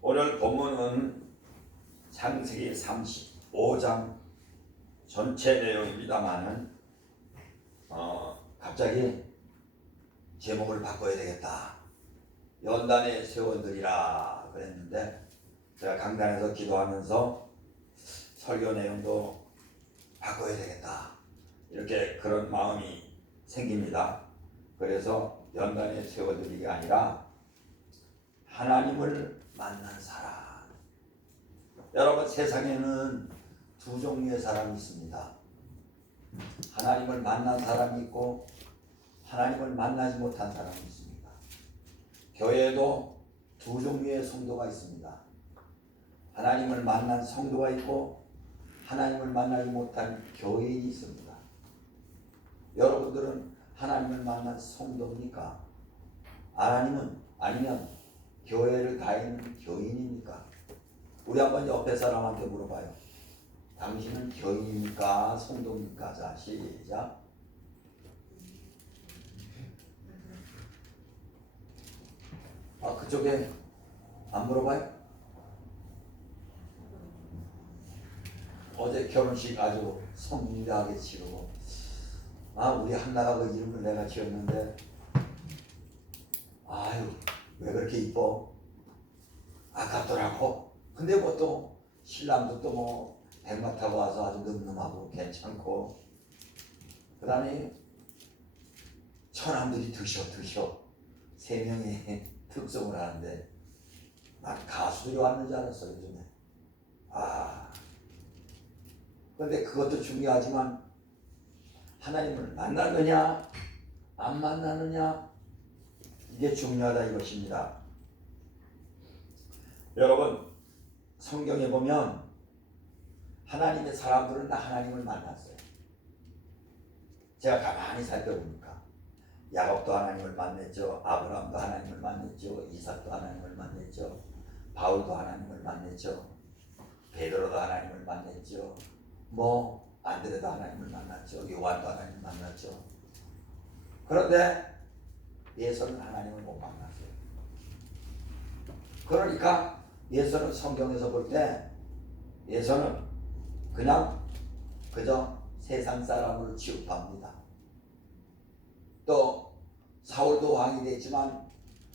오늘 본문은 창세기 35장 전체 내용입니다만은 갑자기 제목을 바꿔야 되겠다. 연단의 세원들이라 그랬는데 제가 강단에서 기도하면서 설교 내용도 바꿔야 되겠다. 이렇게 그런 마음이 생깁니다. 그래서 연단의 세원들이 아니라 하나님을 만난 사람. 여러분, 세상에는 두 종류의 사람이 있습니다. 하나님을 만난 사람이 있고 하나님을 만나지 못한 사람이 있습니다. 교회에도 두 종류의 성도가 있습니다. 하나님을 만난 성도가 있고 하나님을 만나지 못한 교인이 있습니다. 여러분들은 하나님을 만난 성도입니까? 아니면 교회를 다니는 교인입니까? 우리 한번 옆에 사람한테 물어봐요. 당신은 교인입니까? 성도입니까? 자, 시작. 그쪽에 안 물어봐요? 어제 결혼식 아주 성대하게 치르고 우리 한나가 그 이름을 내가 지었는데 왜 그렇게 이뻐? 아깝더라고. 근데 뭐 또 신랑도 또 뭐 백마 타고 와서 아주 늠름하고 괜찮고, 그 다음에 처남들이 드셔 세 명이 특성을 하는데 난 가수들이 왔는 줄 알았어 요즘에. 그런데 그것도 중요하지만 하나님을 만나느냐 안 만나느냐, 이게 중요하다 이것입니다. 여러분, 성경에 보면 하나님의 사람들은 다 하나님을 만났어요. 제가 가만히 살펴보니까 야곱도 하나님을 만났죠. 아브라함도 하나님을 만났죠. 이삭도 하나님을 만났죠. 바울도 하나님을 만났죠. 베드로도 하나님을 만났죠. 안드레도 하나님을 만났죠. 요한도 하나님을 만났죠. 그런데 예수는 하나님을 못 만났어요. 그러니까 예수는 성경에서 볼 때 예수는 그저 세상 사람으로 취급합니다. 또 사울도 왕이 됐지만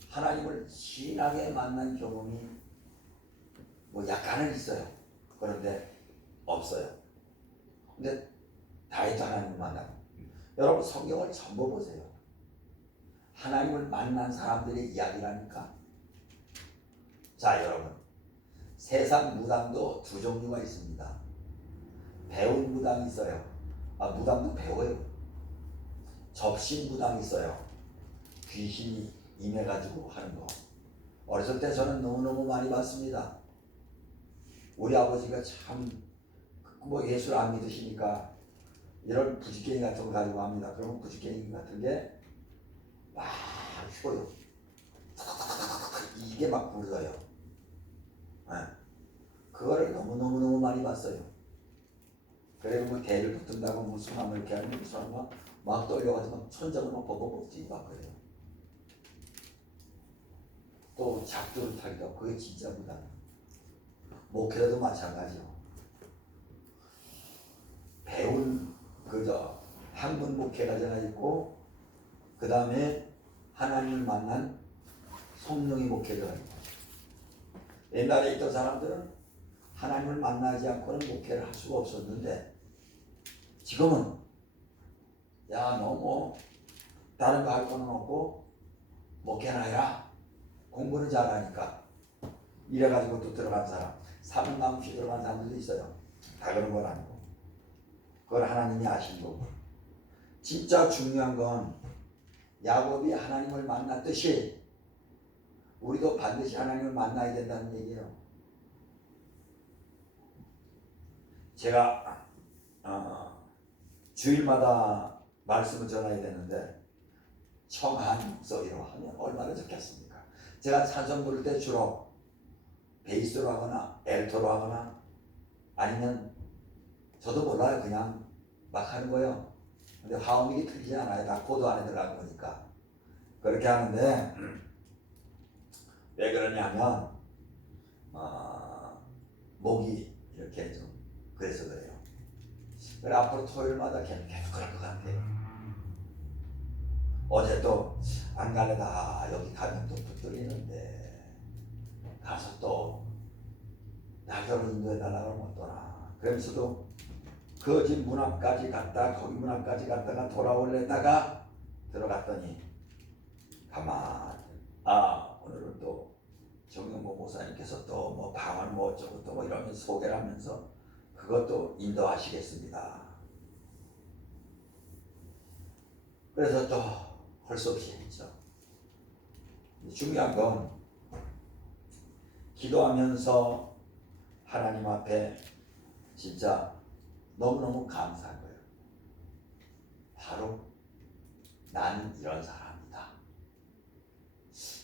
하나님을 진하게 만난 경험이 약간은 있어요. 그런데 없어요. 근데 다윗도 하나님을 만나고. 여러분, 성경을 전부 보세요. 하나님을 만난 사람들의 이야기라니까. 자, 여러분, 세상 무당도 두 종류가 있습니다. 배운 무당이 있어요. 무당도 배워요. 접신 무당이 있어요. 귀신이 임해가지고 하는 거. 어렸을 때 저는 너무너무 많이 봤습니다. 우리 아버지가 참 예술 안 믿으시니까 이런 부지깽이 같은 거 가지고 합니다. 그러면 부지깽이 같은 게 막 휘어요. 이게 막 굴러요. 그거를 너무 많이 봤어요. 그리고 대를 붙은다고 무슨 함을 이렇게 하면 무슨 함을 막 떨려가지고 천장을 막 버벅버벅 뛰어가거든요. 또 작두를 타기도 하고, 그게 진짜 무당. 목회라도 마찬가지요. 배운 학문 목회가 하나 있고, 그 다음에 하나님을 만난 성령의 목회가 있고. 옛날에 있던 사람들은 하나님을 만나지 않고는 목회를 할 수가 없었는데, 지금은 너 다른 거 할 거는 없고 목회나 해라. 공부는 잘하니까. 이래가지고 또 들어간 사람, 사명감없이 들어간 사람들도 있어요. 다 그런 건 아니고. 그걸 하나님이 아신 거고. 진짜 중요한 건 야곱이 하나님을 만났듯이 우리도 반드시 하나님을 만나야 된다는 얘기예요. 제가 주일마다 말씀을 전해야 되는데 청한 목소리로 하면 얼마나 좋겠습니까? 제가 찬송 부를 때 주로 베이스로 하거나 엘토로 하거나, 아니면 저도 몰라요. 그냥 막 하는 거예요. 근데 화음이 틀리지 않아요. 다 코드 안에 들어간 거니까. 그렇게 하는데 왜 그러냐면 목이 이렇게 좀 그래서 그래요. 그래 앞으로 토요일마다 계속 그럴 것 같아요. 어제 또 안 갈래다 여기 가면 또 붙들리는데 가서 또 날짜로 인도해달라고 하면 어떠나. 그러면서도 그 집 문 앞까지 갔다 거기 문 앞까지 갔다가 돌아올래다가 들어갔더니 가만 오늘은 또 정영모 목사님께서 또 뭐 방언 뭐 어쩌고 또 뭐 이러면서 소개를 하면서 그것도 인도하시겠습니다. 그래서 또 할 수 없이 했죠. 중요한 건 기도하면서 하나님 앞에 진짜 너무너무 감사한 거예요. 바로 나는 이런 사람이다.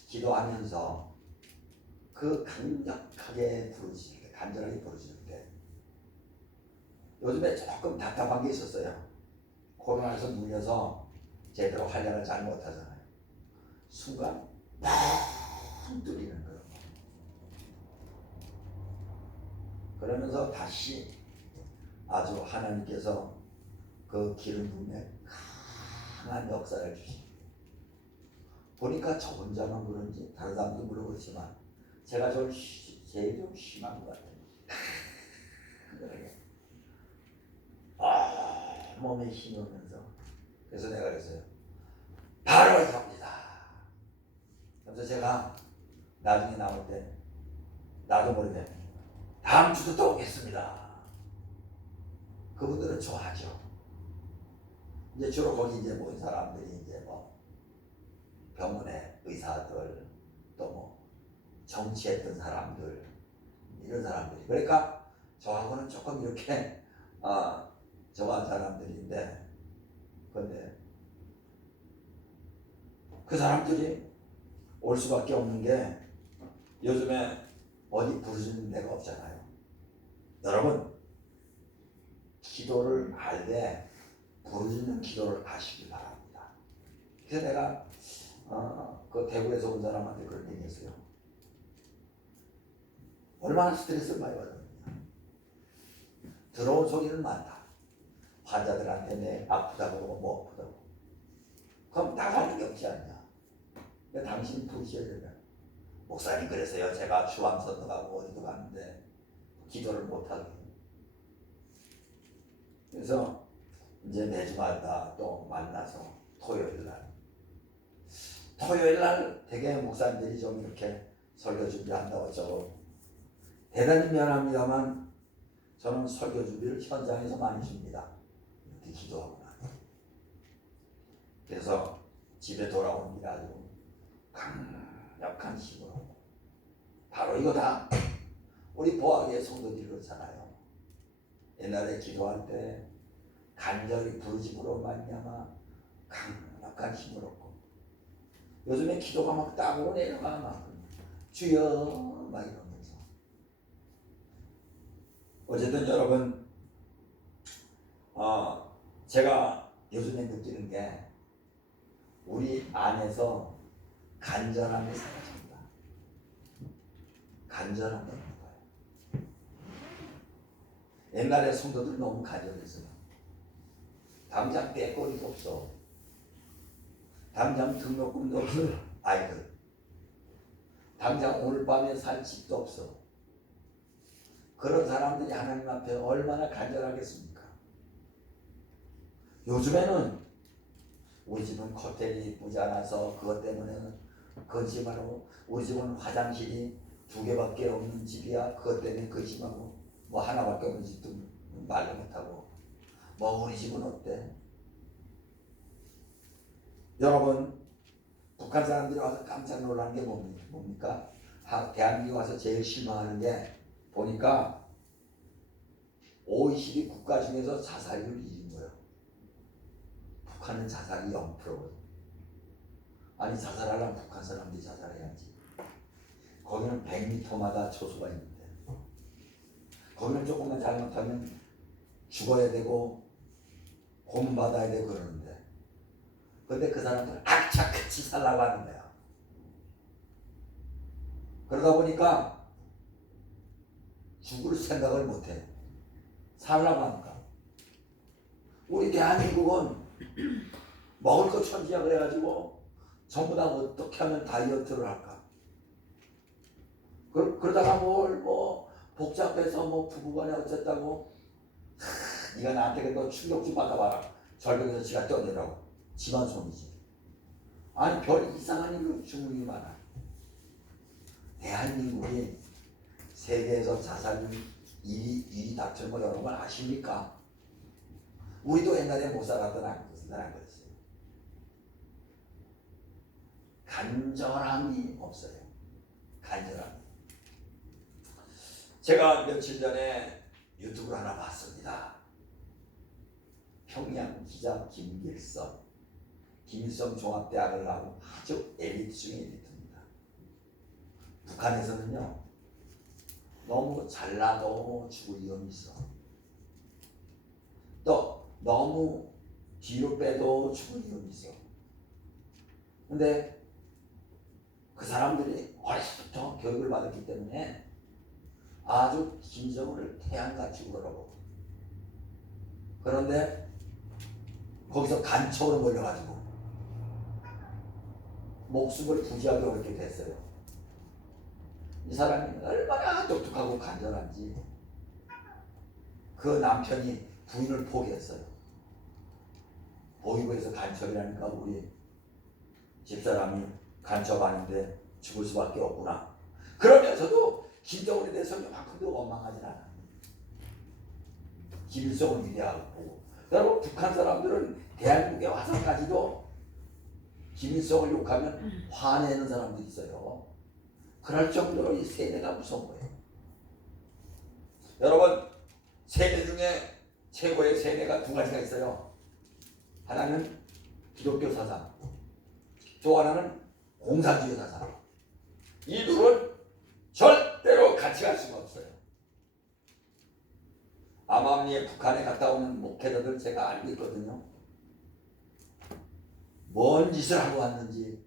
기도하면서 그 강력하게 부르실 때, 간절하게 부르실 때 요즘에 조금 답답한 게 있었어요. 코로나에서 물려서 제대로 활약을 잘 못하잖아요. 순간 뻥 뚫리는 거예요. 그러면서 다시 아주 하나님께서 그 기름 부음에 강한 역사를 주시고 보니까 저 혼자만 그런지 다른 사람도 물론 그렇지만 제가 제일 좀 심한 것 같아요. 몸에 힘이 오면서 그래서 내가 그랬어요. 바로 이겁니다. 그래서 제가 나중에 나올 때 나도 모르게 다음 주도 또 오겠습니다. 그분들은 좋아하죠. 이제 주로 거기 이제 모인 사람들이 이제 뭐 병원의 의사들 또 뭐 정치했던 사람들 이런 사람들이 그러니까 저하고는 조금 이렇게 저한 사람들인데 근데 그 사람들이 올 수밖에 없는 게 요즘에 어디 부르짖는 데가 없잖아요. 여러분 기도를 할 때 부르짖는 기도를 하시기 바랍니다. 그래서 내가 그 대구에서 온 사람한테 그런 얘기 했어요. 얼마나 스트레스를 많이 받았느냐. 들어온 소리는 많다. 환자들한테 내 아프다고 뭐 아프다고. 그럼 나가는 게 없지 않냐. 그러니까 당신이 부르셔야 된다. 목사님 그래서요 제가 주암선도 가고 어디도 갔는데 기도를 못하게. 그래서 이제 매주마다 또 만나서 토요일날 되게 목사님들이 좀 이렇게 설교 준비한다고 어쩌고 대단히 미안합니다만 저는 설교 준비를 현장에서 많이 줍니다. 이렇게 기도하고 나서. 그래서 집에 돌아오는 게 아주 강력한 힘으로 바로 이거다. 우리 보아의 성도들이 그렇잖아요. 옛날에 기도할 때 간절히 부르짖음으로 말미암아 강력한 힘을 얻고 요즘에 기도가 막 땅으로 내려가 막 주여 막 이러면서 어쨌든 여러분 제가 요즘에 느끼는 게 우리 안에서 간절함이 사라집니다. 간절함이 없는 거예요. 옛날에 성도들 너무 간절했어요. 당장 떼거리도 없어. 당장 등록금도 없어. 아이들. 당장 오늘 밤에 살 집도 없어. 그런 사람들이 하나님 앞에 얼마나 간절하겠습니까? 요즘에는 우리 집은 호텔이 이쁘지 않아서 그것 때문에 근심하고 우리 집은 화장실이 2개밖에 없는 집이야. 그것 때문에 근심하고 뭐 하나밖에 없는 집도 말도 못하고 뭐 우리 집은 어때? 여러분 북한 사람들이 와서 깜짝 놀란 게 뭡니까? 대한민국 와서 제일 실망하는 게 보니까 OECD 국가 중에서 자살률 1위인 거예요. 북한은 자살이 0%거든. 아니 자살하려면 북한 사람들이 자살해야지. 거기는 100m마다 초소가 있는데 거기는 조금만 잘못하면 죽어야 되고 고문받아야 되고 그러는데 근데 그 사람들은 악착같이 살라고 하는 거야. 그러다 보니까 죽을 생각을 못해. 살라고 하니까. 우리 대한민국은 먹을 거 천지야 그래가지고 전부 다 어떻게 하면 다이어트를 할까. 그러다가 뭐 복잡해서 뭐 부부간에 어쨌다고 네가 나한테 너 충격 좀 받아봐라. 절벽에서 지가 떠내라고. 지만 손이지. 아니 별 이상한 일로 죽는 게 많아. 대한민국이 세계에서 자살 1위 닥치는 거 여러분 아십니까? 우리도 옛날에 못 살았던 나라 거였어요. 간절함이 없어요. 간절함. 제가 며칠 전에 유튜브를 하나 봤습니다. 평양 기자 김일성 종합대학을 나온 아주 엘리트 중에 엘리트입니다. 북한에서는요 너무 잘나도 죽을 위험이 있어. 또 너무 뒤로 빼도 죽을 위험이 있어. 근데 그 사람들이 어려서부터 교육을 받았기 때문에 아주 김정은을 태양같이 우러러보고, 그런데 거기서 간첩으로 몰려가지고 목숨을 부지하기 어렵게 됐어요. 이 사람이 얼마나 똑똑하고 간절한지 그 남편이 부인을 포기했어요. 보위부에서 간첩이라니까 우리 집사람이 간첩 아닌데 죽을 수밖에 없구나. 그러면서도 김정은에 대해서 요만큼도 원망하진 않아요. 김일성은 위대하고 보고. 여러분 북한 사람들은 대한민국에 와서까지도 김일성을 욕하면 화내는 사람들이 있어요. 그럴 정도로 이 세뇌가 무서운 거예요. 여러분 세뇌 중에 최고의 세뇌가 두 가지가 있어요. 하나는 기독교 사상, 또 하나는 공산주의 사상. 이 둘은 절대로 같이 갈 수가 없어요. 암암리에 북한에 갔다 오는 목회자들 제가 알고 있거든요. 뭔 짓을 하고 왔는지.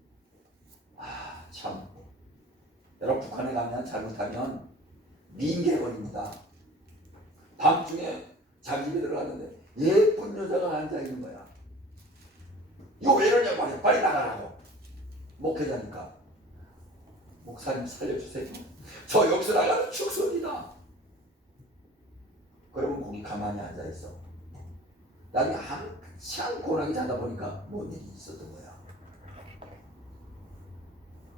참. 여러분 북한에 가면 잘못하면 민개거리입니다. 밤중에 자기 집에 들어갔는데 예쁜 여자가 앉아있는 거야. 이거 왜 이러냐 말이야. 빨리 나가라고. 목회자니까. 목사님 살려주세요. 저 여기서 나가면 축소입니다. 그러면 거기 가만히 앉아있어. 나중에 한참 고나게 자다 보니까 뭔 일이 있었던 거야.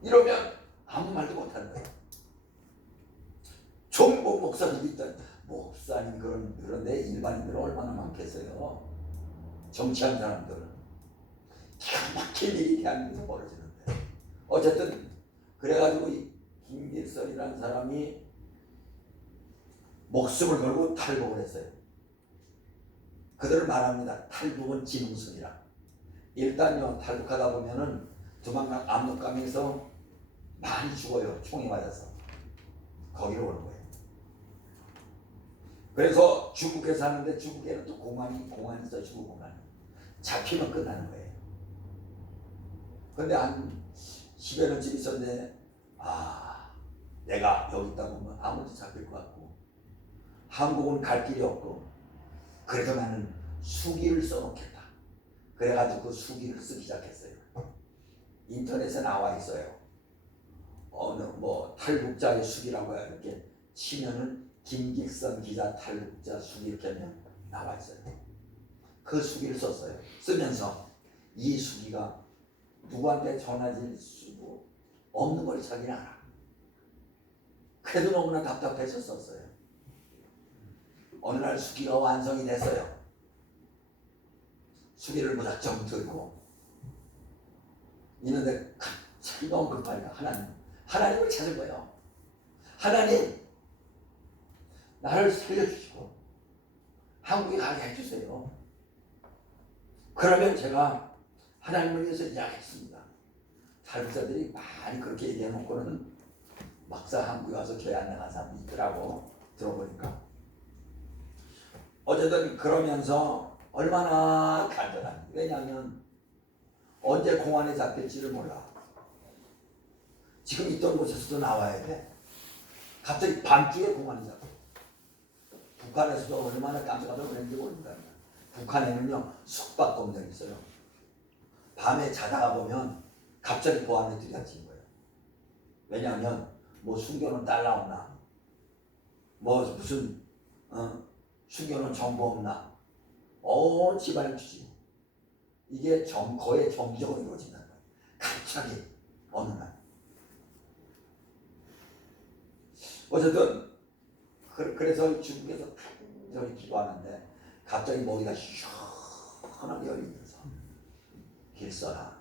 이러면 아무 말도 못하는 거야. 종목 목사님이 있던 목사님 그런데 일반인들은 얼마나 많겠어요. 정치하는 사람들은 기가 막힌 일이 대한민국에서 벌어지는데. 어쨌든 그래가지고 이 김길성이라는 사람이 목숨을 걸고 탈북을 했어요. 그들은 말합니다. 탈북은 진흥성이라. 일단요 탈북하다 보면은 두만강 압록강에서 많이 죽어요. 총이 맞아서. 거기로 오는 거예요. 그래서 중국에 사는데 중국에는 또 공안이 있어요. 중국 공안이. 잡히면 끝나는 거예요. 근데 한 10여 년쯤 있었는데 내가 여기 있다 보면 아무도 잡힐 것 같고 한국은 갈 길이 없고 그래서 나는 수기를 써놓겠다. 그래가지고 그 수기를 쓰기 시작했어요. 인터넷에 나와 있어요. 어느 탈북자의 수기라고 해요. 이렇게 치면은 김길성 기자 탈북자 수기 이렇게 하면 나와 있어요. 그 수기를 썼어요. 쓰면서 이 수기가 누구한테 전화질 수도 없는 걸 자기는 알아. 그래도 너무나 답답해서 썼어요. 어느 날 수기가 완성이 됐어요. 수기를 무작정 들고 있는데 갑자기 너무 급하니까 하나님을 찾은 거예요. 하나님 나를 살려주시고 한국에 가게 해주세요. 그러면 제가 하나님을 위해서 일하겠습니다. 탈북자들이 많이 그렇게 얘기해놓고는 막상 한국에 와서 교회 안 나간 사람이 있더라고. 들어보니까. 어쨌든 그러면서 얼마나 간절한지. 왜냐하면 언제 공안에 잡힐지를 몰라. 지금 있던 곳에서도 나와야 돼. 갑자기 밤중에 공안이 잡혀. 북한에서도 얼마나 깜짝깜짝 놀랐는지 모릅니다. 북한에는요 숙박검정이 있어요. 밤에 자다가 보면 갑자기 보안에 들이닥치는 거예요. 왜냐하면 뭐 숨겨놓은 딸 나오나, 뭐 무슨 숨겨놓은 정보 없나, 집안을 주지. 이게 거의 정기적으로 이루어진다는 거예요. 갑자기 어느 날. 어쨌든 그래서 중국에서 저기 기도하는데 갑자기 머리가 시원하게 열리면서 길서라,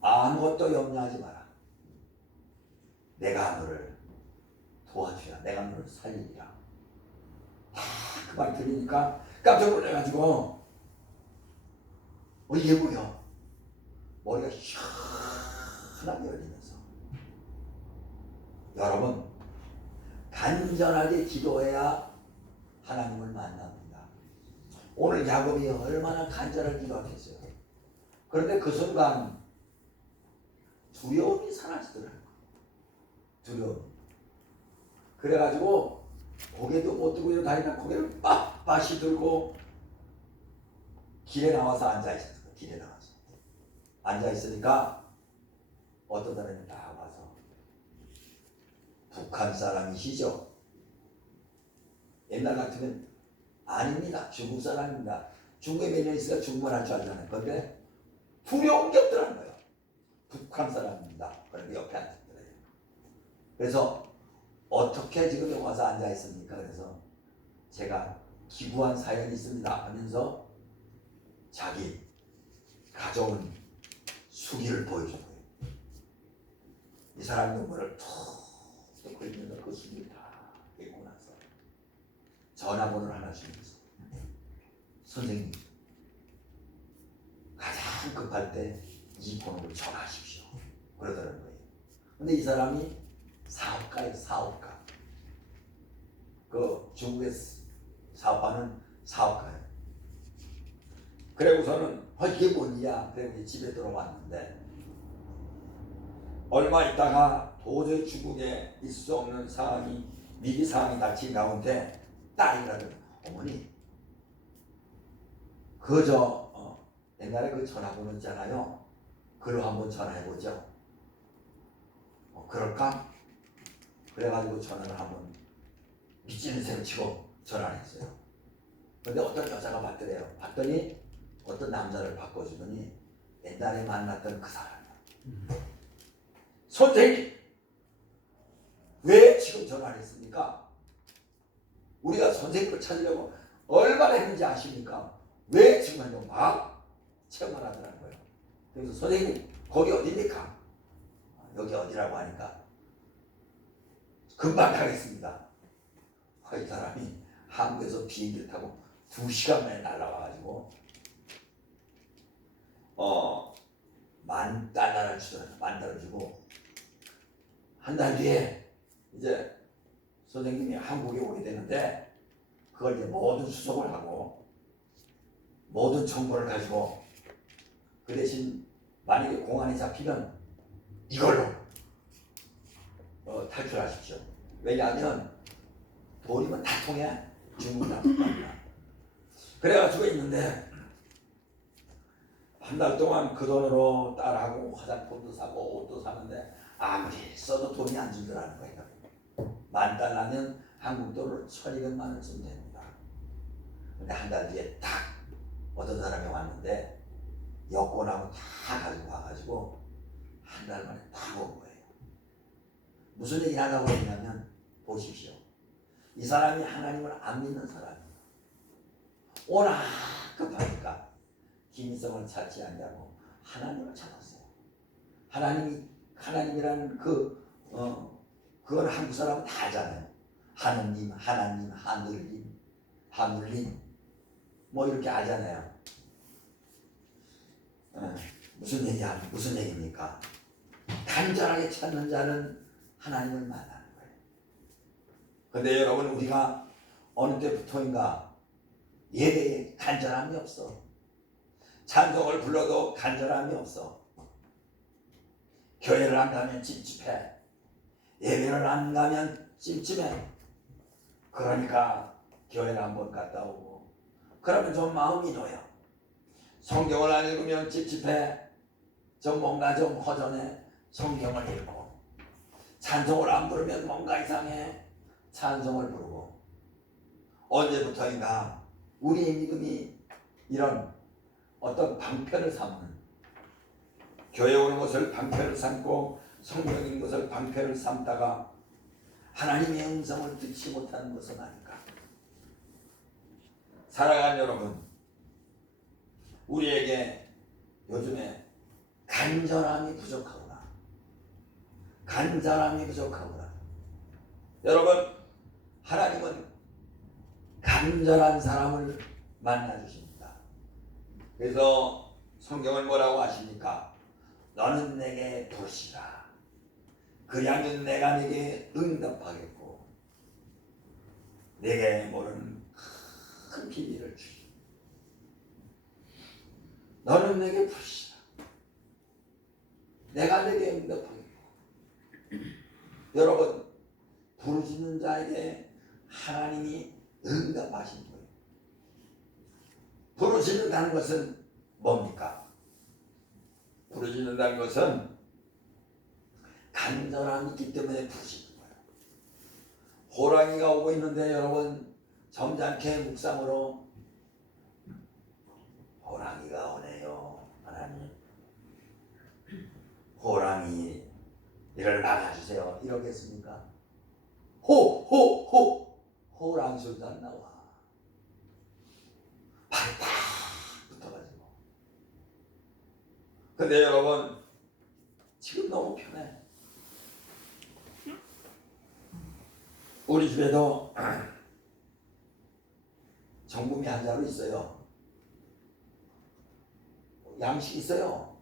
아무것도 염려하지 마라. 내가 너를 도와주라. 내가 너를 살리리라. 그 말 들으니까 깜짝 놀라가지고 이게 뭐야? 머리가 시원하게 열리면서. 여러분, 간절하게 기도해야 하나님을 만납니다. 오늘 야곱이 얼마나 간절하게 기도했어요. 그런데 그 순간 두려움이 사라지더라고요. 두려움. 그래가지고 고개도 못 들고 다니다 고개를 빳빳이 들고 길에 나와서 앉아있었어요. 길에 나와서 앉아있으니까 어떤 사람이 딱 와서, 북한 사람이시죠? 옛날 같으면 아닙니다. 중국 사람입니다. 중국에 몇 년 있으니까 중국말 할 줄 알잖아요. 그런데 두려운 게 없더라는 거예요. 북한 사람입니다. 그런데 옆에 앉았더래요. 그래서 어떻게 지금 여기 와서 앉아 있습니까? 그래서 제가 기구한 사연이 있습니다 하면서 자기 가져온 수기를 보여준 거예요. 이 사람이 눈물을 툭 흘리면서 그 수기를 다 읽고 나서 전화번호를 하나 주면서, 선생님 가장 급할 때 이 번호를 전화하십시오 그러더라는 거예요. 근데 이 사람이 사업가예요. 사업가. 그 중국에서 사업하는 사업가예요. 그래고서는 이게 뭔 일이야. 그래고 집에 들어왔는데 얼마 있다가 도저히 중국에 있을 수 없는 상황이, 위기 상황이 닥친 가운데 딸이라든, 어머니 옛날에 그 전화번호 있잖아요. 그로 한번 전화해보죠. 그럴까? 그래가지고 전화를 한번 미치는 셈 치고 전화를 했어요. 근데 어떤 여자가 받더래요. 봤더니 어떤 남자를 바꿔주더니 옛날에 만났던 그 사람이야. 선생님, 왜 지금 전화를 했습니까? 우리가 선생님을 찾으려고 얼마나 했는지 아십니까? 왜 지금 하냐고 막 체험을 하더라는 거예요. 그래서 선생님, 거기 어디입니까? 여기 어디라고 하니까 금방 가겠습니다. 이 사람이 한국에서 비행기를 타고 2시간 만에 날라와가지고 $10,000를 주더라고요. $10,000을 주고 한 달 뒤에 이제 선생님이 한국에 오게 되는데 그걸 이제 모든 수속을 하고 모든 정보를 가지고, 그 대신 만약에 공안이 잡히면 이걸로 탈출하십시오. 왜냐하면 돈이면 다 통해. 중국이나 북한이나. 그래가지고 있는데 한 달 동안 그 돈으로 딸하고 화장품도 사고 옷도 사는데 아무리 써도 돈이 안 준다는 거예요. $10,000면 한국 돈으로 1,200만 원쯤 됩니다. 근데 한 달 뒤에 딱 어떤 사람이 왔는데 여권하고 다 가지고 와가지고 한 달 만에 딱 온 거예요. 무슨 얘기를 하려고 했냐면, 보십시오. 이 사람이 하나님을 안 믿는 사람이에요. 워낙 급하니까 김일성을 찾지 않냐고 하나님을 찾았어요. 하나님이라는 그건 한국 사람은 다 알잖아요. 하느님, 하나님, 하늘님 뭐 이렇게 알잖아요. 무슨 얘기입니까? 간절하게 찾는 자는 하나님을 만나는 거예요. 근데 여러분, 우리가 어느 때부터인가 예배에 간절함이 없어. 찬송을 불러도 간절함이 없어. 교회를 안 가면 찝찝해. 예배를 안 가면 찜찜해. 그러니까 교회를 한번 갔다 오고 그러면 좀 마음이 놓여. 성경을 안 읽으면 찝찝해. 좀 뭔가 좀 허전해. 성경을 읽고 찬송을 안 부르면 뭔가 이상해. 찬송을 부르고 언제부터인가 우리의 믿음이 이런 어떤 방편을 삼는 교회 오는 것을 방편을 삼고 성경 읽는 것을 방편을 삼다가 하나님의 음성을 듣지 못하는 것은 아닐까. 사랑하는 여러분, 우리에게 요즘에 간절함이 부족하구나. 간절함이 부족하구나. 여러분, 하나님은 간절한 사람을 만나주십니다. 그래서 성경을 뭐라고 하십니까? 너는 내게 부르시라. 그리하면 내가 내게 응답하겠고 내게 모르는 큰 비밀을 주시오. 너는 내게 부르시라. 내가 내게 응답하겠고. 여러분, 부르짖는 자에게 하나님이 응답하신 거예요. 부르짖는다는 것은 뭡니까? 부르짖는다는 것은 간절함이 있기 때문에 부르짖는 거예요. 호랑이가 오고 있는데 여러분 점잖게 묵상으로 호랑이가 오네요. 하나님, 호랑이 이를 막아주세요. 이러겠습니까? 호랑이 소리도 안 나와. 발이 딱 붙어가지고. 근데 여러분 지금 너무 편해. 우리 집에도 정금이 한 자루 있어요. 양식 있어요.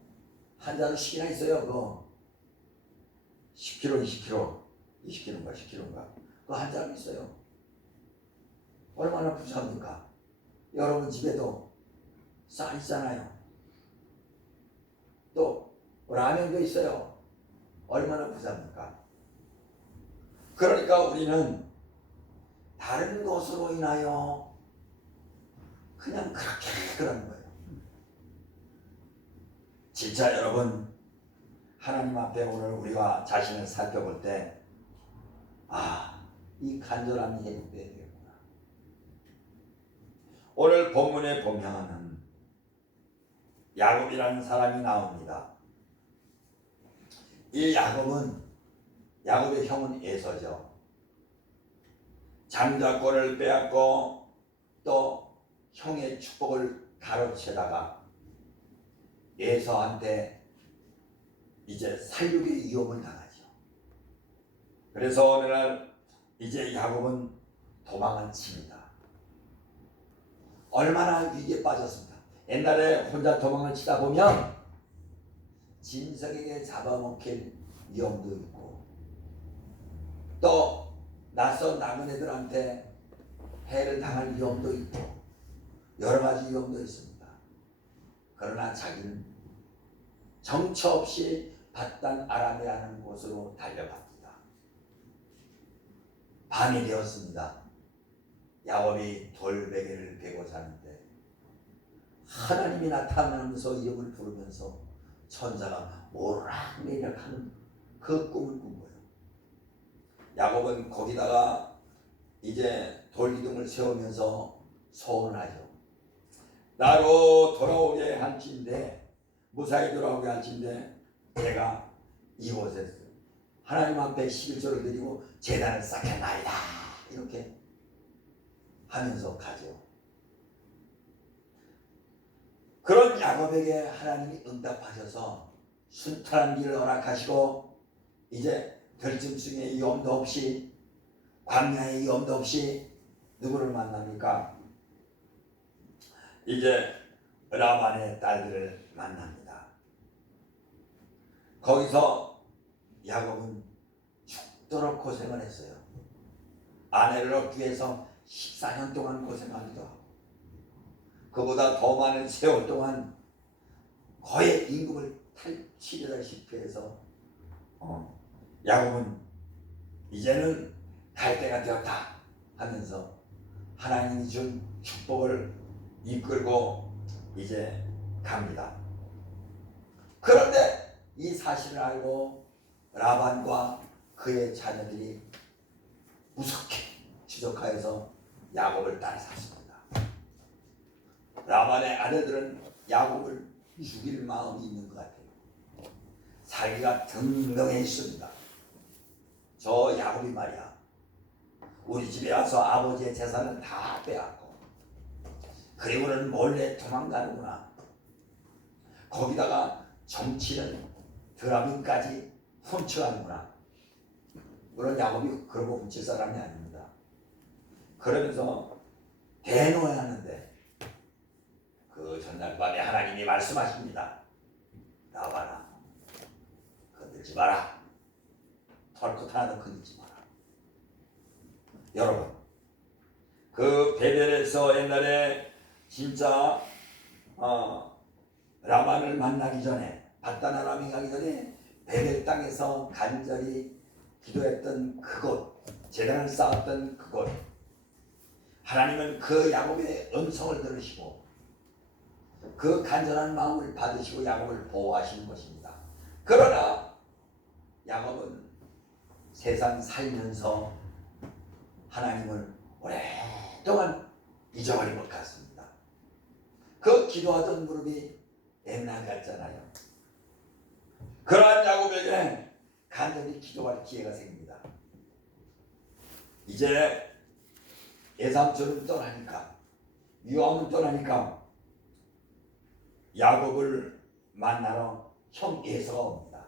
한 자루씩이나 있어요. 그거 10kg, 20kg인가 10kg인가 그거 한 자루 있어요. 얼마나 부자합니까? 여러분 집에도 쌀 있잖아요. 또 라면도 있어요. 얼마나 부자합니까? 그러니까 우리는 다른 것으로 인하여 그냥 그렇게 그러는 거예요. 진짜 여러분 하나님 앞에 오늘 우리가 자신을 살펴볼 때 이 간절함이 회복돼야 되겠구나. 오늘 본문에 보면은 야곱이라는 사람이 나옵니다. 이 야곱의 형은 에서죠. 장자권을 빼앗고 또 형의 축복을 가로채다가 에서한테 이제 살육의 위협을 당하죠. 그래서 어느 날 이제 야곱은 도망을 칩니다. 얼마나 위기에 빠졌습니다. 옛날에 혼자 도망을 치다 보면 짐승에게 잡아먹힐 위험도 있고 또 낯선 나그네들한테 해를 당할 위험도 있고 여러 가지 위험도 있습니다. 그러나 자기는 정처 없이 바단 아람이라는 곳으로 달려갑니다. 밤이 되었습니다. 야곱이 돌베개를 베고 자는데 하나님이 나타나면서 이름을 부르면서 천사가 오락내락하는 그 꿈을 꾼 거예요. 야곱은 거기다가 이제 돌기둥을 세우면서 소원을 하죠. 나로 돌아오게 할진대, 무사히 돌아오게 할진대 내가 이곳에서 하나님 앞에 11조를 드리고 제단을 쌓겠나이다. 이렇게 하면서 가죠. 그런 야곱에게 하나님이 응답하셔서 순탄한 길을 허락하시고 이제 들짐승의 위험도 없이 광야의 위험도 없이 누구를 만납니까? 이제 라반의 딸들을 만납니다. 거기서 야곱은 죽도록 고생을 했어요. 아내를 얻기 위해서 14년 동안 고생하기도 하고 그보다 더 많은 세월 동안 거의 임금을 탈취하다시피 해서 야곱은 이제는 갈 때가 되었다 하면서 하나님이 준 축복을 이끌고 이제 갑니다. 그런데 이 사실을 알고 라반과 그의 자녀들이 무섭게 추적하여서 야곱을 따라잡습니다. 라반의 아내들은 야곱을 죽일 마음이 있는 것 같아요. 살기가 등등해 있습니다. 저 야곱이 말이야, 우리 집에 와서 아버지의 재산을 다 빼앗고 그리고는 몰래 도망가는구나. 거기다가 정치는 드라민까지 훔쳐가는구나. 물론 야곱이 그러고 훔칠 사람이 아닙니다. 그러면서 대노하는데 그 전날 밤에 하나님이 말씀하십니다. 라반아, 건들지 마라. 털끝 하나도 건들지 마라. 여러분, 그 베델에서 옛날에 진짜 라반을 만나기 전에, 바단 아람이 가기 전에 베델 땅에서 간절히 기도했던 그곳, 제단을 쌓았던 그곳, 하나님은 그 야곱의 음성을 들으시고 그 간절한 마음을 받으시고 야곱을 보호하시는 것입니다. 그러나 야곱은 세상 살면서 하나님을 오랫동안 잊어버린 것 같습니다. 그 기도하던 무릎이 옛날 같잖아요. 그러한 야곱에게 간절히 기도할 기회가 생깁니다. 이제 예삼촌은 떠나니까, 유아는 떠나니까 야곱을 만나러 형 예서가 옵니다.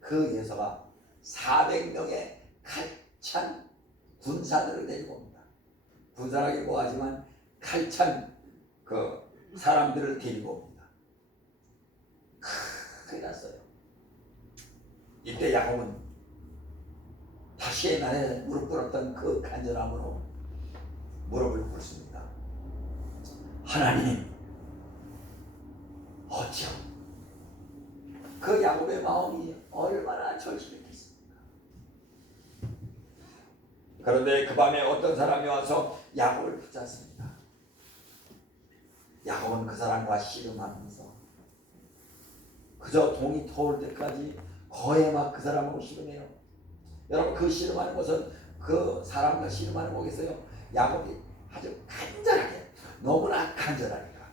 그 예서가 400명의 칼찬 군사들을 데리고 옵니다. 군사라기도 하지만 칼찬 그 사람들을 데리고 옵니다. 큰일 났어요. 이때 야곱은 다시 옛날에 무릎 꿇었던 그 간절함으로 무릎을 꿇습니다. 하나님, 어찌 그 야곱의 마음이 얼마나 절실했겠습니까? 그런데 그 밤에 어떤 사람이 와서 야곱을 붙잡습니다. 야곱은 그 사람과 씨름하면서 그저 동이 터올 때까지 거의 막 그 사람하고 씨름해요. 여러분, 그 씨름하는 것은 그 사람과 씨름하는 거겠어요? 야곱이 아주 간절하게, 너무나 간절하니까.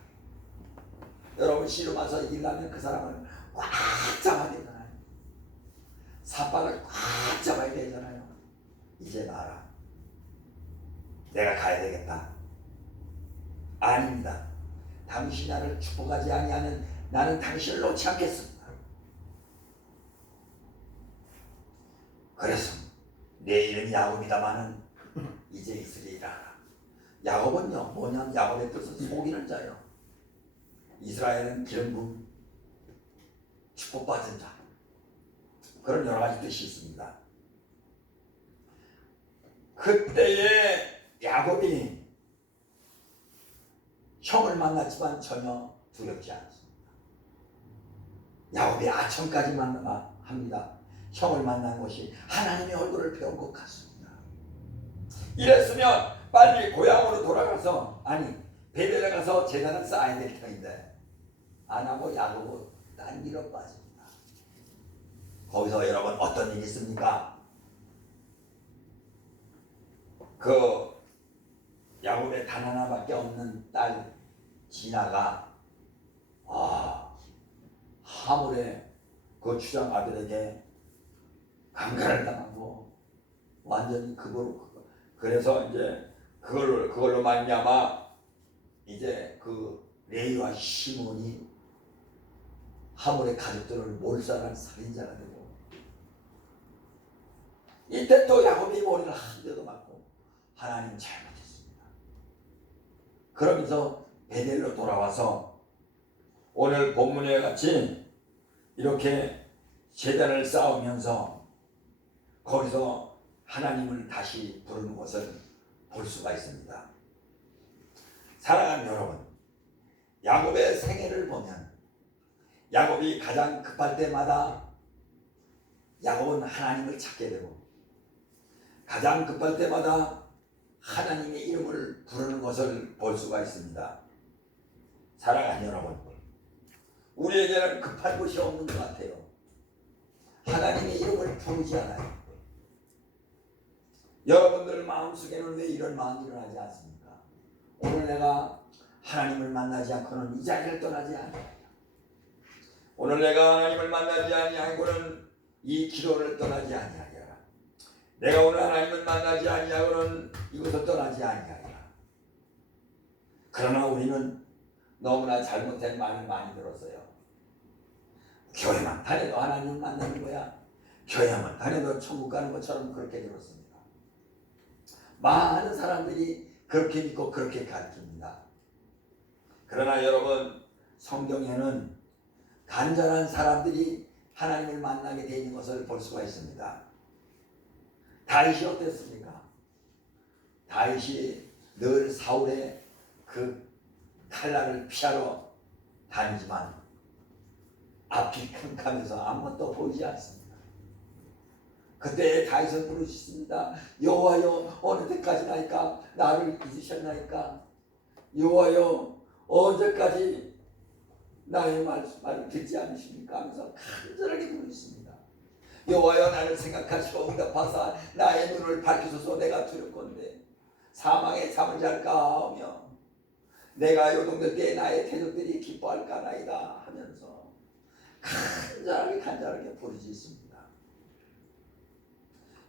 여러분, 씨름해서 이기려면 그 사람을 꽉 잡아야 되잖아요. 삿발을 꽉 잡아야 되잖아요. 이제 나라, 내가 가야 되겠다. 아닙니다. 당신이 나를 축복하지 아니하면 나는 당신을 놓지 않겠습니다. 그래서 내 이름이 야곱이다마는 이제 있으리라. 야곱은요, 뭐냐면 야곱의 뜻은 속이는 자요. 이스라엘은 기름 부음, 축복받은 자, 그런 여러 가지 뜻이 있습니다. 그때의 야곱이 형을 만났지만 전혀 두렵지 않습니다. 야곱이 아첨까지 합니다. 형을 만난 것이 하나님의 얼굴을 배운 것 같습니다. 이랬으면 빨리 고향으로 돌아가서, 아니 베델에 가서 제단을 쌓아야 될 터인데 안 하고 야곱은 딴 길로 빠집니다. 거기서 여러분 어떤 일이 있습니까? 그 야곱의 단 하나밖에 없는 딸 지나가 하물의 그 주장 아들에게 강간을 당하고 완전히 그래서 이제 그걸로 말미암아 이제 그 레이와 시몬이 하물의 가족들을 몰살한 살인자가 되고, 이때 또 야곱이 머리를 한 대도 맞고 하나님 잘못했습니다. 그러면서 베델로 돌아와서 오늘 본문에 같이 이렇게 제단을 쌓으면서 거기서 하나님을 다시 부르는 것을 볼 수가 있습니다. 사랑하는 여러분, 야곱의 생애를 보면 야곱이 가장 급할 때마다 야곱은 하나님을 찾게 되고, 가장 급할 때마다 하나님의 이름을 부르는 것을 볼 수가 있습니다. 사랑하는 여러분, 우리에게는 급한 것이 없는 것 같아요. 하나님의 이름을 부르지 않아요. 여러분들 마음속에는 왜 이런 마음이 일어나지 않습니까? 오늘 내가 하나님을 만나지 않고는 이 자리를 떠나지 않아요. 오늘 내가 하나님을 만나지 아니하고는 이 기도를 떠나지 아니하리라. 내가 오늘 하나님을 만나지 아니하고는 이곳을 떠나지 아니하리라. 그러나 우리는 너무나 잘못된 말을 많이 들었어요. 교회만 다녀도 하나님을 만나는 거야. 교회만 다녀도 천국 가는 것처럼 그렇게 들었습니다. 많은 사람들이 그렇게 믿고 그렇게 가르칩니다. 그러나 여러분, 성경에는 간절한 사람들이 하나님을 만나게 되는 것을 볼 수가 있습니다. 다윗이 어땠습니까? 다윗이 늘 사울의 그 칼날을 피하러 다니지만 앞이 캄캄해서 아무것도 보이지 않습니다. 그때 다윗은 부르셨습니다. 여호와여, 어느 때까지나이까 나를 잊으셨나이까? 여호와여, 언제까지 나의 말을 듣지 않으십니까? 하면서 간절하게 부르셨습니다. 여호와여, 나를 생각하시고 응답하사 나의 눈을 밝히소서. 내가 두렵건대 사망의 잠을 잘까 하며 내가 요동들 때에 나의 태족들이 기뻐할까나이다 하면서 간절하게 부르짖습니다.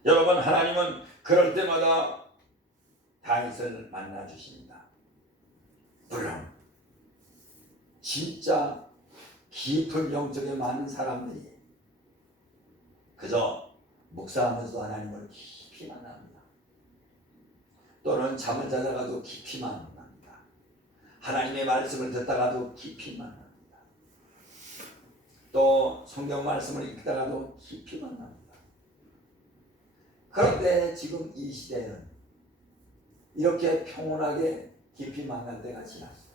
여러분, 하나님은 그럴 때마다 다윗을 만나 주십니다. 물론 진짜 깊은 영적에 많은 사람들이 그저 묵상하면서 하나님을 깊이 만납니다. 또는 잠을 자다가도 깊이 만납니다. 하나님의 말씀을 듣다가도 깊이 만납니다. 또 성경 말씀을 읽다가도 깊이 만납니다. 그런데 지금 이 시대는 이렇게 평온하게 깊이 만날 때가 지났어요.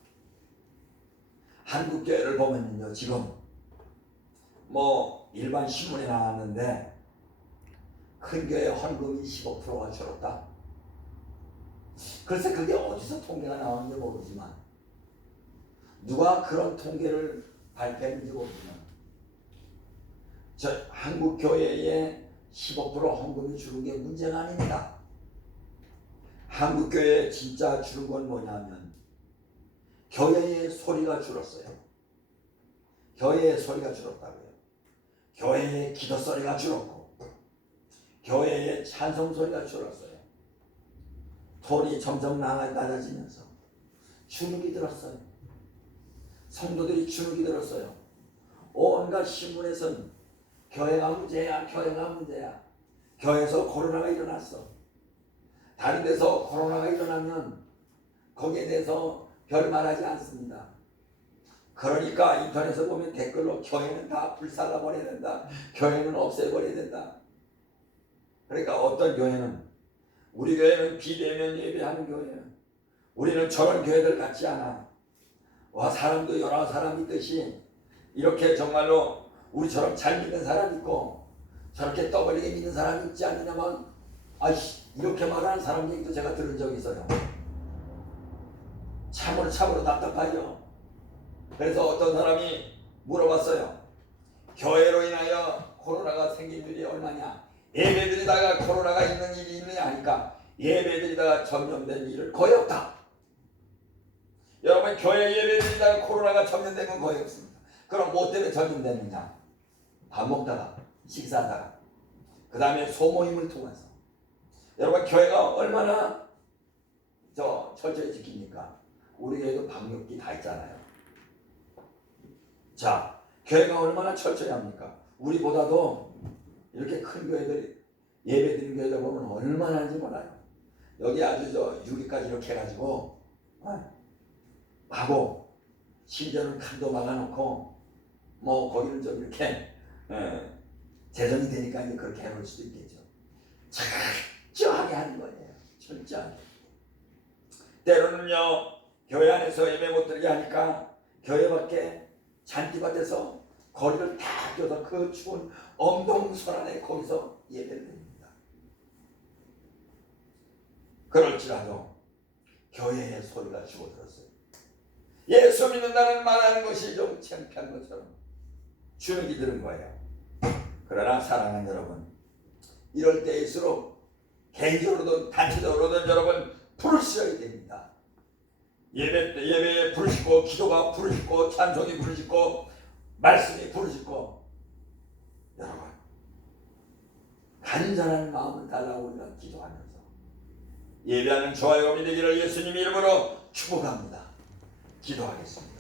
한국 교회를 보면요, 지금 일반 신문에 나왔는데 큰 교회 헌금이 15%가 줄었다. 글쎄 그게 어디서 통계가 나오는지 모르지만 누가 그런 통계를 발표했는지 모르지만 저 한국 교회에 15% 헌금이 줄은 게 문제가 아닙니다. 한국 교회에 진짜 줄은 건 뭐냐면 교회의 소리가 줄었어요. 교회의 소리가 줄었다고요. 교회의 기도 소리가 줄었고 교회의 찬송 소리가 줄었어요. 톤이 점점 낮아지면서 주눅이 들었어요. 성도들이 주눅이 들었어요. 온갖 신문에서는 교회가 문제야, 교회가 문제야. 교회에서 코로나가 일어났어. 다른 데서 코로나가 일어나면 거기에 대해서 별 말하지 않습니다. 그러니까 인터넷에 보면 댓글로 교회는 다 불살라버려야 된다. 교회는 없애버려야 된다. 그러니까 어떤 교회는 우리 교회는 비대면 예배하는 교회예요. 우리는 저런 교회들 같지 않아. 와, 사람도 여러 사람 있듯이 이렇게 정말로 우리처럼 잘 믿는 사람 있고 저렇게 떠벌리게 믿는 사람이 있지 않느냐면 이렇게 말하는 사람 얘기도 제가 들은 적이 있어요. 참으로 답답하죠. 그래서 어떤 사람이 물어봤어요. 교회로 인하여 코로나가 생긴 일이 얼마냐? 예배드리다가 코로나가 있는 일이 있느냐 하니까 예배드리다가 전염된 일은 거의 없다. 여러분, 교회 예배드리다가 코로나가 전염된 건 거의 없습니다. 그럼 뭐 때문에 전염됐느냐? 밥 먹다가, 식사하다가, 그 다음에 소모임을 통해서. 여러분, 교회가 얼마나 철저히 지킵니까? 우리 교회도 방역기 다 있잖아요. 자, 교회가 얼마나 철저히 합니까? 우리보다도 이렇게 큰 교회들, 예배드리는 교회들 보면 얼마나 하는지 몰라요. 여기 아주 유리까지 이렇게 해가지고 하고, 심지어는 칸도 막아놓고 거기는 좀 이렇게 재정이 되니까 이제 그렇게 해놓을 수도 있겠죠. 철저하게 하는 거예요. 철저하게. 때로는요, 교회 안에서 예배 못 드리게 하니까 교회 밖에 잔디밭에서 거리를 다 껴서 그 추운 엄동설 안에 거기서 예배를 드립니다. 그럴지라도 교회의 소리가 죽어들었어요. 예수 믿는다는 말하는 것이 좀 창피한 것처럼 주눅이 드는 거예요. 그러나 사랑하는 여러분, 이럴 때일수록 개인적으로든 단체적으로든 여러분 부르셔야 됩니다. 예배에 부르시고, 기도가 부르시고, 찬송이 부르시고, 말씀이 부르시고, 여러분 간절한 마음을 달라고 우리가 기도하면서 예배하는 저와 여러분이 되기를 예수님 이름으로 축복합니다. 기도하겠습니다.